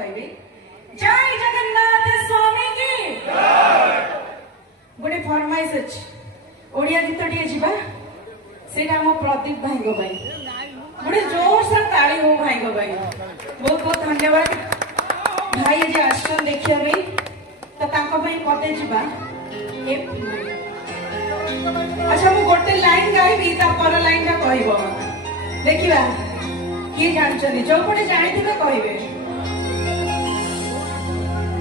कहबे जय जगन्नाथ स्वामी की गोटे फरमाइश अछि ओडिया गीत टिए जिबा सेटा मो प्रदीप भाई गो भाई गोटे जोर से ताली हो भाई गो भाई बहुत बहुत धन्यवाद भाई जे आश्रम देखिया भाई तो ताको भाई पते जिबा अच्छा मु गोटे लाइन गाइबी ता पर लाइन जा कहबो देखिबा किए जानछनी जो पटे जानिथिबे कहबे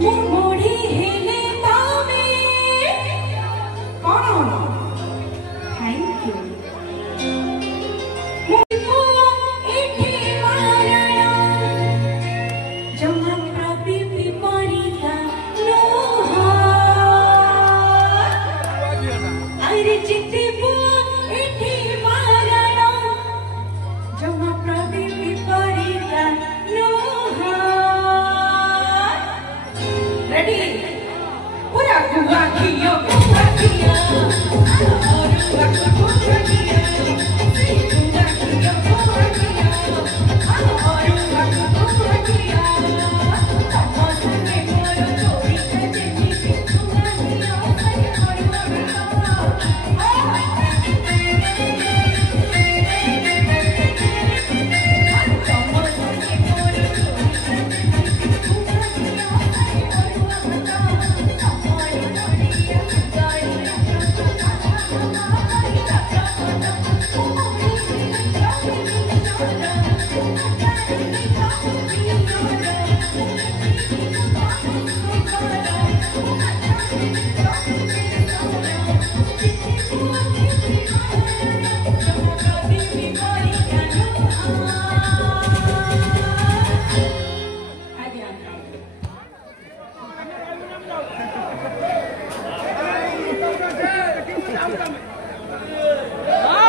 मु मोढी हेले तामे कोन थैंक यू मुको एठी मारया जमा प्रदीप परिका लोहा आइरे चिट्ठी बो एठी मारया जमा प्रदीप परिका लोहा रेडी पूरा गुआ खियो और